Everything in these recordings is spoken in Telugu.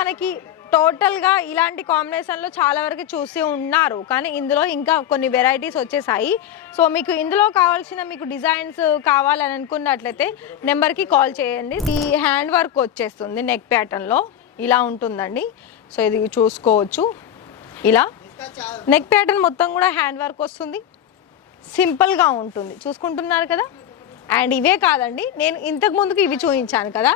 మనకి టోటల్గా ఇలాంటి కాంబినేషన్లో చాలా వరకు చూసి ఉన్నారు. కానీ ఇందులో ఇంకా కొన్ని వెరైటీస్ వచ్చేసాయి. సో మీకు ఇందులో కావాల్సిన మీకు డిజైన్స్ కావాలని అనుకున్నట్లయితే నెంబర్కి కాల్ చేయండి. ఈ హ్యాండ్ వర్క్ వచ్చేస్తుంది నెక్ ప్యాటర్న్లో. ఇలా ఉంటుందండి. సో ఇది చూసుకోవచ్చు. ఇలా. నెక్ ప్యాటర్న్ మొత్తం కూడా హ్యాండ్ వర్క్ వస్తుంది. సింపుల్గా ఉంటుంది. చూసుకుంటున్నారు కదా? అండ్ ఇవే కాదండి. నేను ఇంతకు ముందుకు ఇవి చూపించాను కదా.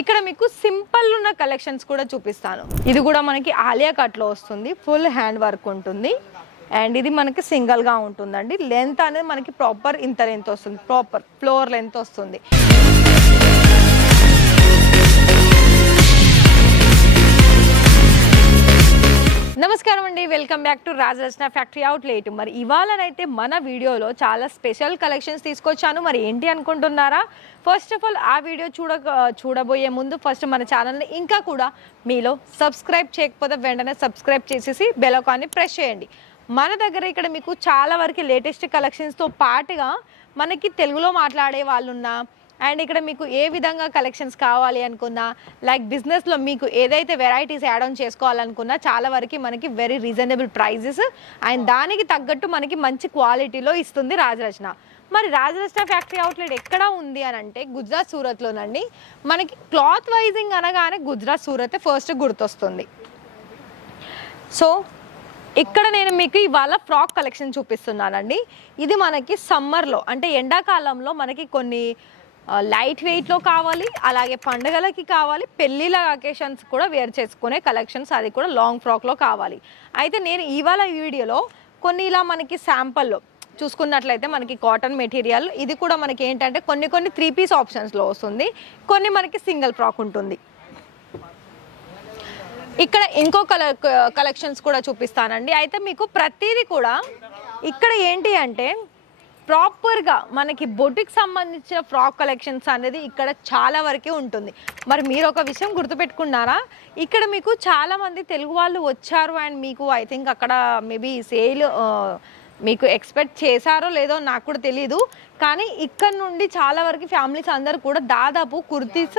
ఇక్కడ మీకు సింపుల్ ఉన్న కలెక్షన్స్ కూడా చూపిస్తాను. ఇది కూడా మనకి ఆలియా కట్లో వస్తుంది. ఫుల్ హ్యాండ్ వర్క్ ఉంటుంది. అండ్ ఇది మనకి సింగిల్గా ఉంటుందండి. లెంత్ అనేది మనకి ప్రాపర్ ఇంత లెంత్ వస్తుంది. ప్రాపర్ ఫ్లోర్ లెంత్ వస్తుంది. నమస్కారం అండి. Welcome back to Rajarachana factory outlet. మరి ఇవాళనైతే మన వీడియోలో చాలా స్పెషల్ కలెక్షన్స్ తీసుకొచ్చాను. మరి ఏంటి అనుకుంటున్నారా? ఫస్ట్ ఆఫ్ ఆల్ ఆ వీడియో చూడ చూడబోయే ముందు ఫస్ట్ మన ఛానల్ని ఇంకా కూడా మీలో సబ్స్క్రైబ్ చేయకపోతే వెంటనే సబ్స్క్రైబ్ చేసేసి బెలకాన్ని ప్రెస్ చేయండి. మన దగ్గర ఇక్కడ మీకు చాలా వరకు లేటెస్ట్ కలెక్షన్స్తో పాటుగా మనకి తెలుగులో మాట్లాడే వాళ్ళున్నా అండ్ ఇక్కడ మీకు ఏ విధంగా కలెక్షన్స్ కావాలి అనుకున్నా లైక్ బిజినెస్లో మీకు ఏదైతే వెరైటీస్ యాడ్ ఆన్ చేసుకోవాలనుకున్నా చాలా వరకు మనకి వెరీ రీజనబుల్ ప్రైజెస్ అండ్ దానికి తగ్గట్టు మనకి మంచి క్వాలిటీలో ఇస్తుంది రాజరచన. మరి రాజరచన ఫ్యాక్టరీ అవుట్లెట్ ఎక్కడ ఉంది అని అంటే గుజరాత్ సూరత్లోనండి. మనకి క్లాత్ వైజింగ్ అనగానే గుజరాత్ సూరత్ ఫస్ట్ గుర్తొస్తుంది. సో ఇక్కడ నేను మీకు ఇవాళ ఫ్రాక్ కలెక్షన్ చూపిస్తున్నానండి. ఇది మనకి సమ్మర్లో అంటే ఎండాకాలంలో మనకి కొన్ని లైట్ వెయిట్లో కావాలి అలాగే పండుగలకి కావాలి పెళ్ళిళ్ళ అకేషన్స్ కూడా వేర్ చేసుకునే కలెక్షన్స్ అది కూడా లాంగ్ ఫ్రాక్లో కావాలి. అయితే నేను ఇవాళ ఈ వీడియోలో కొన్ని ఇలా మనకి శాంపల్లో చూసుకున్నట్లయితే మనకి కాటన్ మెటీరియల్ ఇది కూడా మనకి ఏంటంటే కొన్ని కొన్ని త్రీ పీస్ ఆప్షన్స్లో వస్తుంది. కొన్ని మనకి సింగిల్ ఫ్రాక్ ఉంటుంది. ఇక్కడ ఇంకో కలర్ కలెక్షన్స్ కూడా చూపిస్తానండి. అయితే మీకు ప్రతిదీ కూడా ఇక్కడ ఏంటి అంటే ప్రాపర్గా మనకి బొటిక్ సంబంధించిన ఫ్రాక్ కలెక్షన్స్ అనేది ఇక్కడ చాలా వరకే ఉంటుంది. మరి మీరు ఒక విషయం గుర్తుపెట్టుకున్నారా? ఇక్కడ మీకు చాలామంది తెలుగు వాళ్ళు వచ్చారు అండ్ మీకు ఐ థింక్ అక్కడ మేబీ సేల్ మీకు ఎక్స్పెక్ట్ చేశారో లేదో నాకు కూడా తెలియదు కానీ ఇక్కడ నుండి చాలా వరకు ఫ్యామిలీస్ అందరూ కూడా దాదాపు కుర్తీస్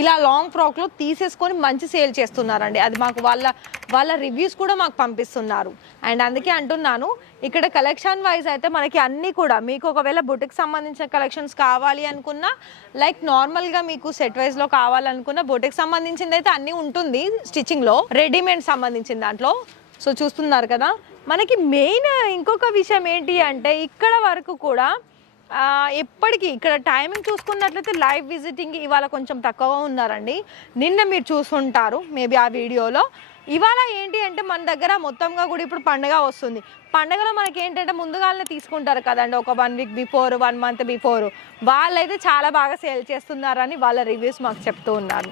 ఇలా లాంగ్ ఫ్రాక్లో తీసేసుకొని మంచి సేల్ చేస్తున్నారండి. అది మాకు వాళ్ళ వాళ్ళ రివ్యూస్ కూడా మాకు పంపిస్తున్నారు. అండ్ అందుకే అంటున్నాను ఇక్కడ కలెక్షన్ వైజ్ అయితే మనకి అన్నీ కూడా మీకు ఒకవేళ బుటిక్ సంబంధించిన కలెక్షన్స్ కావాలి అనుకున్నా లైక్ నార్మల్గా మీకు సెట్ వైజ్లో కావాలనుకున్న బుటిక్ సంబంధించింది అయితే అన్నీ ఉంటుంది స్టిచ్చింగ్లో రెడీమేడ్ సంబంధించిన దాంట్లో. సో చూస్తున్నారు కదా. మనకి మెయిన్ ఇంకొక విషయం ఏంటి అంటే ఇక్కడ వరకు కూడా ఎప్పటికీ ఇక్కడ టైమింగ్ చూసుకున్నట్లయితే లైవ్ విజిటింగ్ ఇవాళ కొంచెం తక్కువగా ఉన్నారండి. నిన్న మీరు చూసుంటారు మేబీ ఆ వీడియోలో. ఇవాళ ఏంటి అంటే మన దగ్గర మొత్తంగా కూడా ఇప్పుడు పండగ వస్తుంది. పండగలో మనకి ఏంటంటే ముందుగానే తీసుకుంటారు కదండి ఒక one week before one month before వాళ్ళైతే చాలా బాగా సేల్ చేస్తున్నారని వాళ్ళ రివ్యూస్ మాకు చెప్తూ ఉన్నారు.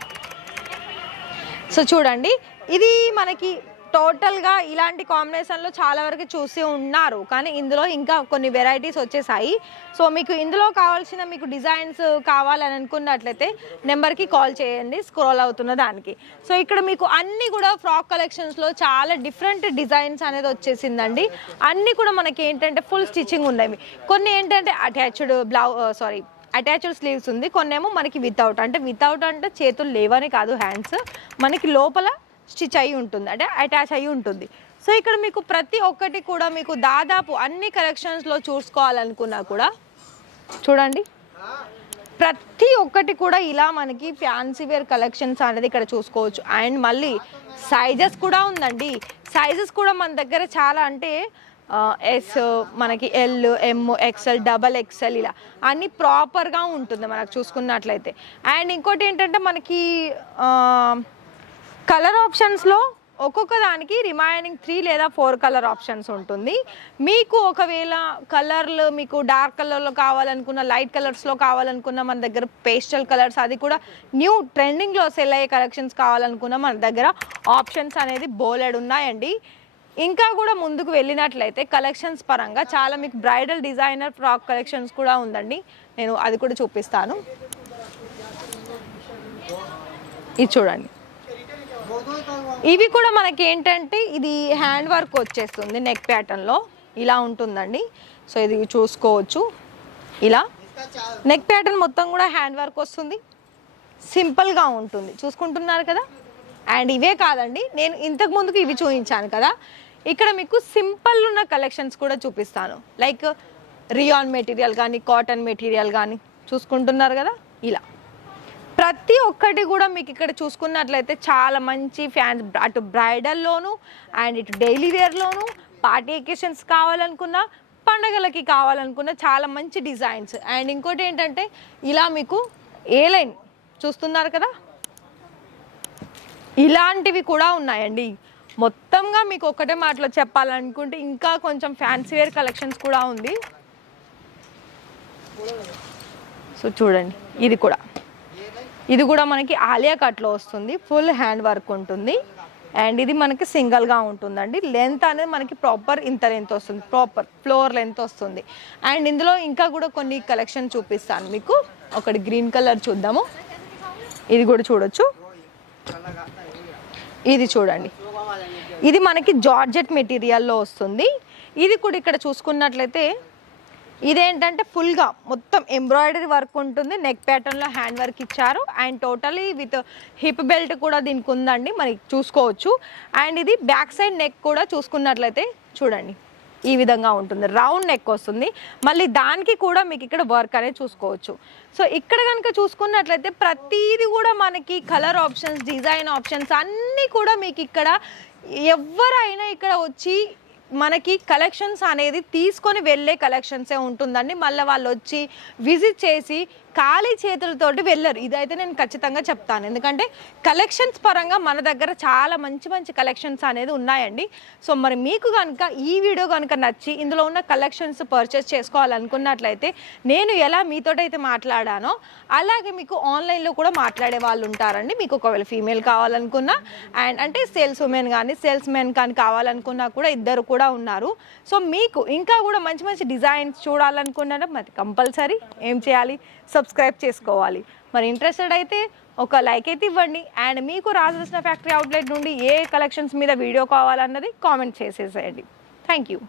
సో చూడండి ఇది మనకి టోటల్గా ఇలాంటి కాంబినేషన్లో చాలా వరకు చూసి ఉన్నారు. కానీ ఇందులో ఇంకా కొన్ని వెరైటీస్ వచ్చేసాయి. సో మీకు ఇందులో కావాల్సిన మీకు డిజైన్స్ కావాలని అనుకున్నట్లయితే నెంబర్కి కాల్ చేయండి. స్క్రోల్ అవుతున్న దానికి. సో ఇక్కడ మీకు అన్నీ కూడా ఫ్రాక్ కలెక్షన్స్లో చాలా డిఫరెంట్ డిజైన్స్ అనేది వచ్చేసిందండి. అన్నీ కూడా మనకి ఏంటంటే ఫుల్ స్టిచ్చింగ్ ఉన్నాయి. కొన్ని ఏంటంటే అటాచ్డ్ బ్లౌ సారీ అటాచ్డ్ స్లీవ్స్ ఉంది. కొన్నేమో మనకి వితౌట్ అంటే వితౌట్ అంటే చేతులు లేవనే కాదు హ్యాండ్స్ మనకి లోపల స్టిచ్ అయి ఉంటుంది అంటే అటాచ్ అయి ఉంటుంది. సో ఇక్కడ మీకు ప్రతి ఒక్కటి కూడా మీకు దాదాపు అన్ని కలెక్షన్స్లో చూసుకోవాలనుకున్నా కూడా చూడండి. ప్రతి ఒక్కటి కూడా ఇలా మనకి ఫ్యాన్సీ వేర్ కలెక్షన్స్ అనేది ఇక్కడ చూసుకోవచ్చు. అండ్ మళ్ళీ సైజెస్ కూడా ఉందండి. సైజెస్ కూడా మన దగ్గర చాలా అంటే ఎస్ మనకి L M XL double XL ఇలా అన్నీ ప్రాపర్గా ఉంటుంది మనకు చూసుకున్నట్లయితే. అండ్ ఇంకోటి ఏంటంటే మనకి కలర్ ఆప్షన్స్లో ఒక్కొక్క దానికి రిమైనింగ్ త్రీ లేదా ఫోర్ కలర్ ఆప్షన్స్ ఉంటుంది. మీకు ఒకవేళ కలర్లు మీకు డార్క్ కలర్లో కావాలనుకున్న లైట్ కలర్స్లో కావాలనుకున్న మన దగ్గర పేస్టల్ కలర్స్ అది కూడా న్యూ ట్రెండింగ్లో సెల్ అయ్యే కలెక్షన్స్ కావాలనుకున్న మన దగ్గర ఆప్షన్స్ అనేది బోలెడ్ ఉన్నాయండి. ఇంకా కూడా ముందుకు వెళ్ళినట్లయితే కలెక్షన్స్ పరంగా చాలా మీకు బ్రైడల్ డిజైనర్ ఫ్రాక్ కలెక్షన్స్ కూడా ఉందండి. నేను అది కూడా చూపిస్తాను. ఇది చూడండి. ఇవి కూడా మనకి ఏంటంటే ఇది హ్యాండ్ వర్క్ వచ్చేస్తుంది నెక్ ప్యాటర్న్లో ఇలా ఉంటుందండి. సో ఇది చూసుకోవచ్చు. ఇలా. నెక్ ప్యాటర్న్ మొత్తం కూడా హ్యాండ్ వర్క్ వస్తుంది. సింపుల్గా ఉంటుంది. చూసుకుంటున్నారు కదా? అండ్ ఇవే కాదండి. నేను ఇంతకు ముందుకు ఇవి చూపించాను కదా. ఇక్కడ మీకు సింపుల్ ఉన్న కలెక్షన్స్ కూడా చూపిస్తాను. లైక్ రియాన్ మెటీరియల్ కానీ కాటన్ మెటీరియల్ కానీ. చూసుకుంటున్నారు కదా? ఇలా. ప్రతి ఒక్కటి కూడా మీకు ఇక్కడ చూసుకున్నట్లయితే చాలా మంచి ఫ్యాన్స్ అటు బ్రైడల్లోను అండ్ ఇటు డైలీ వేర్లోను పార్టీ ఎకేషన్స్ కావాలనుకున్నా పండగలకి కావాలనుకున్న చాలా మంచి డిజైన్స్. అండ్ ఇంకోటి ఏంటంటే ఇలా మీకు ఏ లైన్ చూస్తున్నారు కదా? ఇలాంటివి కూడా ఉన్నాయండి. మొత్తంగా మీకు ఒకటే మాటలో చెప్పాలనుకుంటే ఇంకా కొంచెం ఫ్యాన్సీ వేర్ కలెక్షన్స్ కూడా ఉంది. సో చూడండి ఇది కూడా. ఇది కూడా మనకి ఆలియా కట్లో వస్తుంది ఫుల్ హ్యాండ్ వర్క్ ఉంటుంది. అండ్ ఇది మనకి సింగిల్గా ఉంటుందండి. లెంత్ అనేది మనకి ప్రాపర్ ఇంత లెంత్ వస్తుంది ప్రాపర్ ఫ్లోర్ లెంత్ వస్తుంది. అండ్ ఇందులో ఇంకా కూడా కొన్ని కలెక్షన్ చూపిస్తాను మీకు. ఒకటి గ్రీన్ కలర్ చూద్దాము. ఇది కూడా చూడొచ్చు. ఇది చూడండి. ఇది మనకి జార్జెట్ మెటీరియల్లో వస్తుంది. ఇది కూడా ఇక్కడ చూసుకున్నట్లయితే ఇదేంటంటే ఫుల్గా మొత్తం ఎంబ్రాయిడరీ వర్క్ ఉంటుంది. నెక్ ప్యాటర్న్లో హ్యాండ్ వర్క్ ఇచ్చారు. And totally with hip belt కూడా దీనికి ఉందండి. మనకి చూసుకోవచ్చు. అండ్ ఇది బ్యాక్ సైడ్ నెక్ కూడా చూసుకున్నట్లయితే చూడండి. ఈ విధంగా ఉంటుంది. రౌండ్ నెక్ వస్తుంది. మళ్ళీ దానికి కూడా మీకు ఇక్కడ వర్క్ అనేది చూసుకోవచ్చు. సో ఇక్కడ కనుక చూసుకున్నట్లయితే ప్రతీది కూడా మనకి కలర్ ఆప్షన్స్ డిజైన్ ఆప్షన్స్ అన్నీ కూడా మీకు ఇక్కడ ఎవరైనా ఇక్కడ వచ్చి మనకి కలెక్షన్స్ అనేది తీసుకొని వెళ్ళే కలెక్షన్సే ఉంటుందండి. మళ్ళీ వాళ్ళు వచ్చి విజిట్ చేసి ఖాళీ చేతులతోటి వెళ్ళరు. ఇదైతే నేను ఖచ్చితంగా చెప్తాను. ఎందుకంటే కలెక్షన్స్ పరంగా మన దగ్గర చాలా మంచి మంచి కలెక్షన్స్ అనేది ఉన్నాయండి. సో మరి మీకు కనుక ఈ వీడియో కనుక నచ్చి ఇందులో ఉన్న కలెక్షన్స్ పర్చేస్ చేసుకోవాలనుకున్నట్లయితే నేను ఎలా మీతోటైతే మాట్లాడానో అలాగే మీకు ఆన్లైన్లో కూడా మాట్లాడే వాళ్ళు ఉంటారండి. మీకు ఒకవేళ ఫీమేల్ కావాలనుకున్నా అండ్ అంటే సేల్స్ ఉమెన్ కానీ సేల్స్ మెన్ కానీ కావాలనుకున్నా కూడా ఇద్దరు కూడా కూడా ఉన్నారు. సో మీకు ఇంకా కూడా మంచి మంచి డిజైన్స్ చూడాలనుకున్నారా? మరి కంపల్సరీ ఏం చేయాలి? సబ్స్క్రైబ్ చేసుకోవాలి. మరి ఇంట్రెస్టెడ్ అయితే ఒక లైక్ అయితే ఇవ్వండి. అండ్ మీకు రాజరత్న ఫ్యాక్టరీ అవుట్లెట్ నుండి ఏ కలెక్షన్స్ మీద వీడియో కావాలన్నది కామెంట్ చేసేసేయండి. Thank you